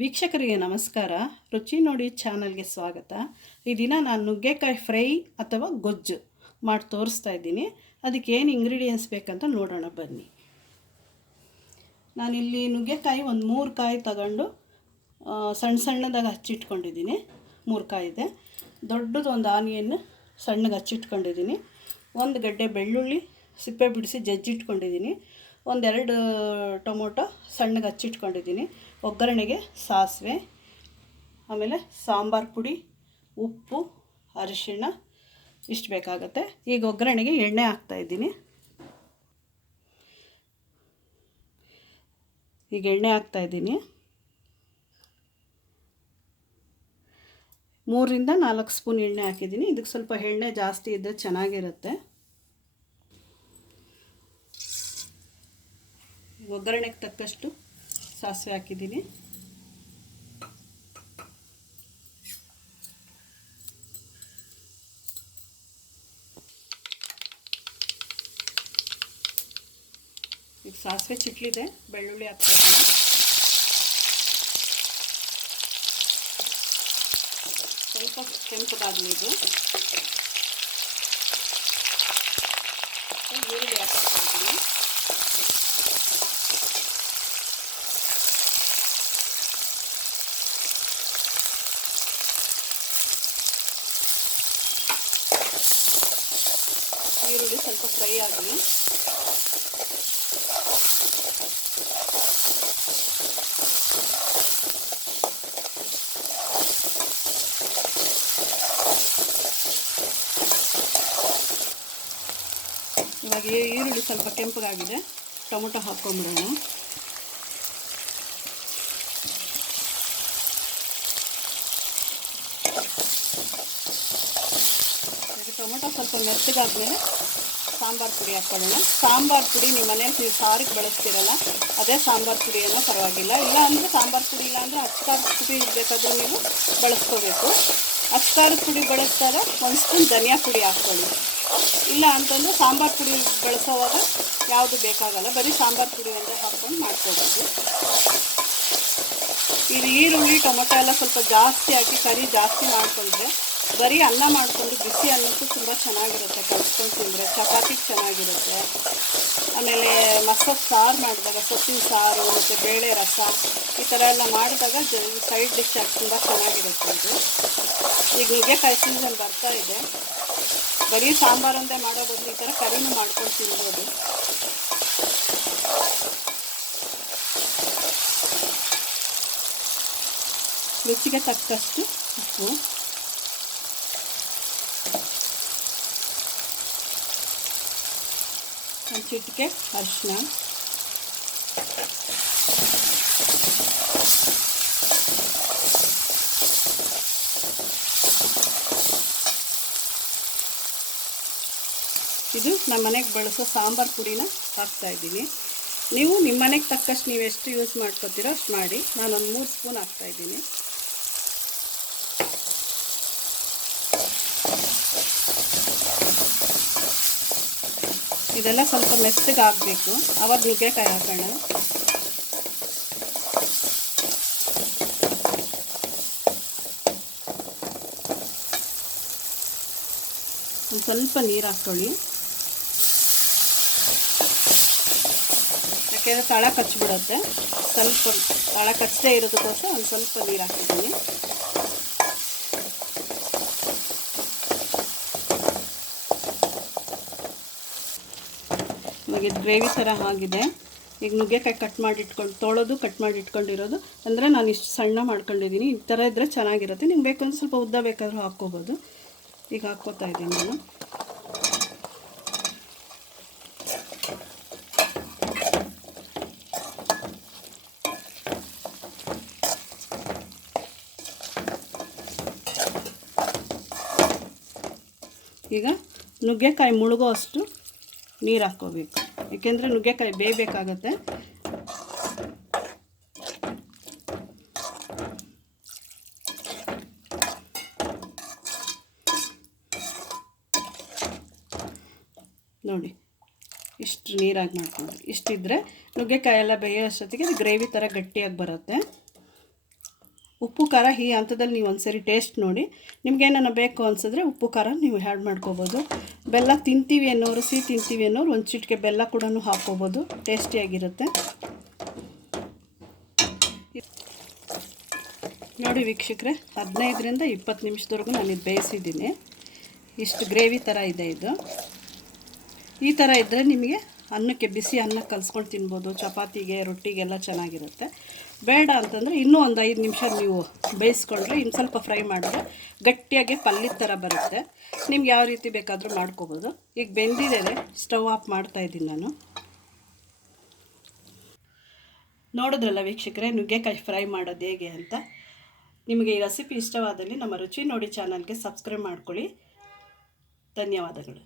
ವೀಕ್ಷಕರಿಗೆ ನಮಸ್ಕಾರ. ರುಚಿ ನೋಡಿ ಚಾನಲ್ಗೆ ಸ್ವಾಗತ. ಈ ದಿನ ನಾನು ನುಗ್ಗೆಕಾಯಿ ಫ್ರೈ ಅಥವಾ ಗೊಜ್ಜು ಮಾಡಿ ತೋರಿಸ್ತಾ ಇದ್ದೀನಿ. ಅದಕ್ಕೆ ಏನು ಇಂಗ್ರೀಡಿಯೆಂಟ್ಸ್ ಬೇಕಂತ ನೋಡೋಣ ಬನ್ನಿ. ನಾನಿಲ್ಲಿ ನುಗ್ಗೆಕಾಯಿ ಒಂದು 3 ಕಾಯಿ ತಗೊಂಡು ಸಣ್ಣ ಸಣ್ಣದಾಗಿ ಹಚ್ಚಿಟ್ಕೊಂಡಿದ್ದೀನಿ. 3 ಕಾಯಿ ಇದೆ. ದೊಡ್ಡದು ಒಂದು ಆನಿಯನ್ ಸಣ್ಣಗೆ ಹಚ್ಚಿಟ್ಕೊಂಡಿದ್ದೀನಿ. ಒಂದು ಗಡ್ಡೆ ಬೆಳ್ಳುಳ್ಳಿ ಸಿಪ್ಪೆ ಬಿಡಿಸಿ ಜಜ್ಜಿಟ್ಕೊಂಡಿದ್ದೀನಿ. 1-2 ಟೊಮೊಟೊ ಸಣ್ಣಗೆ ಹಚ್ಚಿಟ್ಕೊಂಡಿದ್ದೀನಿ. ಒಗ್ಗರಣೆಗೆ ಸಾಸಿವೆ, ಆಮೇಲೆ ಸಾಂಬಾರು ಪುಡಿ, ಉಪ್ಪು, ಅರಿಶಿಣ ಇಷ್ಟು ಬೇಕಾಗುತ್ತೆ. ಈಗ ಒಗ್ಗರಣೆಗೆ ಎಣ್ಣೆ ಹಾಕ್ತಾಯಿದ್ದೀನಿ. ಈಗ ಎಣ್ಣೆ ಹಾಕ್ತಾಯಿದ್ದೀನಿ. 3-4 ಸ್ಪೂನ್ ಎಣ್ಣೆ ಹಾಕಿದ್ದೀನಿ. ಇದಕ್ಕೆ ಸ್ವಲ್ಪ ಎಣ್ಣೆ ಜಾಸ್ತಿ ಇದ್ದರೆ ಚೆನ್ನಾಗಿರುತ್ತೆ. ಒಗ್ಗರಣೆಗೆ ತಕ್ಕಷ್ಟು ಸಾಸಿವೆ ಹಾಕಿದ್ದೀನಿ. ಈಗ ಸಾಸಿವೆ ಚಿಟ್ಲಿದೆ, ಬೆಳ್ಳುಳ್ಳಿ ಹಾಕ್ತಾಯಿದ್ದೀನಿ. ಸ್ವಲ್ಪ ಕೆಂಪಗಾಗಲಿ ಇದು. ಈರುಳ್ಳಿ ಹಾಕ್ತಾಯಿದ್ದೀನಿ. ಈರುಳ್ಳಿ ಸ್ವಲ್ಪ ಫ್ರೈ ಆಗಲಿ. ಇವಾಗ ಈರುಳ್ಳಿ ಸ್ವಲ್ಪ ಕೆಂಪಗಾಗಿದೆ. ಟೊಮೊಟೊ ಹಾಕ್ಕೊಂಬಿಡೋಣ. ಟೊಮೊಟೊ ಸ್ವಲ್ಪ ಮೆತ್ತಗಾದ್ಮೇಲೆ ಸಾಂಬಾರು ಪುಡಿ ಹಾಕ್ಕೊಳ್ಳೋಣ. ಸಾಂಬಾರು ಪುಡಿ ನಿಮ್ಮ ಮನೇಲಿ ನೀವು ಸಾರಿಗೆ ಬಳಸ್ತೀರಲ್ಲ, ಅದೇ ಸಾಂಬಾರು ಪುಡಿಯನ್ನು ಪರವಾಗಿಲ್ಲ. ಇಲ್ಲ ಅಂದರೆ ಸಾಂಬಾರು ಪುಡಿ ಇಲ್ಲ ಅಂದರೆ ಅಚ್ಕಾರದ ಪುಡಿ ಬೇಕಾದರೂ ನೀವು ಬಳಸ್ಕೋಬೇಕು. ಅಚ್ಕಾರದ ಪುಡಿ ಬಳಸ್ತಾರೆ 1 ಸ್ಪೂನ್ ಧನಿಯಾ ಪುಡಿ ಹಾಕ್ಕೊಳ್ಳಿ. ಇಲ್ಲ ಅಂತಂದರೆ ಸಾಂಬಾರು ಪುಡಿ ಬಳಸೋವಾಗ ಯಾವುದು ಬೇಕಾಗಲ್ಲ, ಬರೀ ಸಾಂಬಾರು ಪುಡಿ ಒಂದೇ ಹಾಕ್ಕೊಂಡು ಮಾಡ್ಕೋಬೋದು. ಇದು ಈರುಳ್ಳಿ ಟೊಮೊಟೊ ಎಲ್ಲ ಸ್ವಲ್ಪ ಜಾಸ್ತಿ ಹಾಕಿ ಕರಿ ಜಾಸ್ತಿ ಮಾಡಿಕೊಂಡ್ರೆ ಬರೀ ಅನ್ನ ಮಾಡಿಕೊಂಡು ಬಿಸಿ ಅನ್ನಕ್ಕೂ ತುಂಬ ಚೆನ್ನಾಗಿರುತ್ತೆ. ಕಲ್ಸ್ಕೊಂಡು ತಿಂದರೆ ಚಪಾತಿಗೆ ಚೆನ್ನಾಗಿರುತ್ತೆ. ಆಮೇಲೆ ಮಸಾಲೆ ಸಾರು ಮಾಡಿದಾಗ ಸೊಪ್ಪಿನ ಸಾರು ಮತ್ತು ಬೇಳೆ ರಸ ಈ ಥರ ಎಲ್ಲ ಮಾಡಿದಾಗ ಸೈಡ್ ಡಿಶ್ ಆಗಿ ತುಂಬ ಚೆನ್ನಾಗಿರುತ್ತೆ ಇದು. ಈಗ ನುಗ್ಗೆಕಾಯಿ ಸೀಸನ್ ಬರ್ತಾ ಇದೆ. ಬರೀ ಸಾಂಬಾರೊಂದೇ ಮಾಡೋ ಬದಲು ಈ ಥರ ಕರಿನೂ ಮಾಡ್ಕೊಂಡು ತಿನ್ಬೋದು. ರುಚಿಗೆ ತಕ್ಕಷ್ಟು ಉಪ್ಪು, ಒಂದು ಚಿಟಿಕೆ ಅರಿಶಿನ, ಇದು ನಮ್ಮ ಮನೆಗೆ ಬಳಸೋ ಸಾಂಬಾರು ಪುಡಿನ ಹಾಕ್ತಾಯಿದ್ದೀನಿ. ನೀವು ನಿಮ್ಮ ಮನೆಗೆ ತಕ್ಕಷ್ಟು ನೀವು ಎಷ್ಟು ಯೂಸ್ ಮಾಡ್ಕೊತೀರೋ ಅಷ್ಟು ಮಾಡಿ. ನಾನೊಂದು 3 ಸ್ಪೂನ್ ಹಾಕ್ತಾಯಿದ್ದೀನಿ. ಇದೆಲ್ಲ ಸ್ವಲ್ಪ ಮೆತ್ತಗಾಗಬೇಕು, ಆವಾಗ ನುಗ್ಗೆಕಾಯಿ ಹಾಕೋಣ. ಒಂದು ಸ್ವಲ್ಪ ನೀರು ಹಾಕ್ಕೊಳ್ಳಿ, ಯಾಕೆಂದರೆ ತಳ ಕಚ್ಚಿಬಿಡುತ್ತೆ. ಸ್ವಲ್ಪ ತಳ ಕಚ್ಚದೇ ಇರೋದಕ್ಕೋಸ್ಕರ ಒಂದು ಸ್ವಲ್ಪ ನೀರು ಹಾಕಿದ್ದೀನಿ. ಇವಾಗ ಇದು ಗ್ರೇವಿ ಥರ ಆಗಿದೆ. ಈಗ ನುಗ್ಗೆಕಾಯಿ ಕಟ್ ಮಾಡಿ ಕಟ್ ಮಾಡಿ ಇಟ್ಕೊಂಡಿರೋದು ಅಂದರೆ ನಾನು ಇಷ್ಟು ಸಣ್ಣ ಮಾಡ್ಕೊಂಡಿದ್ದೀನಿ. ಈ ಥರ ಇದ್ದರೆ ಚೆನ್ನಾಗಿರುತ್ತೆ. ನಿಮ್ಗೆ ಬೇಕಂದ್ರೆ ಸ್ವಲ್ಪ ಉದ್ದ ಬೇಕಾದರೂ ಹಾಕ್ಕೋಬೋದು. ಈಗ ಹಾಕ್ಕೋತಾ ಇದ್ದೀನಿ ನಾನು. ಈಗ ನುಗ್ಗೆಕಾಯಿ ಮುಳುಗೋ ಅಷ್ಟು ನೀರು ಹಾಕ್ಕೋಬೇಕು, ಏಕೆಂದರೆ ನುಗ್ಗೆಕಾಯಿ ಬೇಯಬೇಕಾಗತ್ತೆ. ನೋಡಿ ಇಷ್ಟು ನೀರಾಗಿ ಮಾಡ್ಕೊಂಡು ಇಷ್ಟಿದ್ರೆ ನುಗ್ಗೆಕಾಯಿ ಎಲ್ಲ ಬೇಯೋ ಅಷ್ಟೊತ್ತಿಗೆ ಅದು ಗ್ರೇವಿ ಥರ ಗಟ್ಟಿಯಾಗಿ ಬರುತ್ತೆ. ಉಪ್ಪು ಖಾರ ಈ ಹಂತದಲ್ಲಿ ನೀವು ಒಂದ್ಸರಿ ಟೇಸ್ಟ್ ನೋಡಿ. ನಿಮ್ಗೇನ ಬೇಕು ಅನಿಸಿದ್ರೆ ಉಪ್ಪು ಖಾರ ನೀವು ಆ್ಯಡ್ ಮಾಡ್ಕೋಬೋದು. ಬೆಲ್ಲ ತಿಂತೀವಿ ಅನ್ನೋರು, ಸಿಹಿ ತಿಂತೀವಿ ಅನ್ನೋರು ಒಂದು ಚಿಟಿಕೆ ಬೆಲ್ಲ ಕೂಡ ಹಾಕ್ಕೋಬೋದು, ಟೇಸ್ಟಿಯಾಗಿರುತ್ತೆ. ನೋಡಿ ವೀಕ್ಷಕರೇ, 15ರಿಂದ 20 ನಿಮಿಷದವರೆಗೂ ನಾನು ಇದು ಬೇಯಿಸಿದ್ದೀನಿ. ಇಷ್ಟು ಗ್ರೇವಿ ಥರ ಇದೆ ಇದು. ಈ ಥರ ಇದ್ದರೆ ನಿಮಗೆ ಅನ್ನಕ್ಕೆ, ಬಿಸಿ ಅನ್ನಕ್ಕೆ ಕಲಿಸ್ಕೊಂಡು ತಿನ್ಬೋದು, ಚಪಾತಿಗೆ, ರೊಟ್ಟಿಗೆಲ್ಲ ಚೆನ್ನಾಗಿರುತ್ತೆ. ಬೇಡ ಅಂತಂದರೆ ಇನ್ನೂ ಒಂದು 5 ನಿಮಿಷ ನೀವು ಬೇಯಿಸ್ಕೊಂಡ್ರೆ, ಇನ್ನು ಸ್ವಲ್ಪ ಫ್ರೈ ಮಾಡಿದ್ರೆ ಗಟ್ಟಿಯಾಗಿ ಪಲ್ಯದ ಥರ ಬರುತ್ತೆ. ನಿಮ್ಗೆ ಯಾವ ರೀತಿ ಬೇಕಾದರೂ ಮಾಡ್ಕೋಬೋದು. ಈಗ ಬೆಂದಿದೆ, ಸ್ಟವ್ ಆಫ್ ಮಾಡ್ತಾಯಿದ್ದೀನಿ ನಾನು. ನೋಡಿದ್ರಲ್ಲ ವೀಕ್ಷಕರೇ, ನುಗ್ಗೆಕಾಯಿ ಫ್ರೈ ಮಾಡೋದು ಹೇಗೆ ಅಂತ. ನಿಮಗೆ ಈ ರೆಸಿಪಿ ಇಷ್ಟವಾದಲ್ಲಿ ನಮ್ಮ ರುಚಿ ನೋಡಿ ಚಾನಲ್ಗೆ ಸಬ್ಸ್ಕ್ರೈಬ್ ಮಾಡ್ಕೊಳ್ಳಿ. ಧನ್ಯವಾದಗಳು.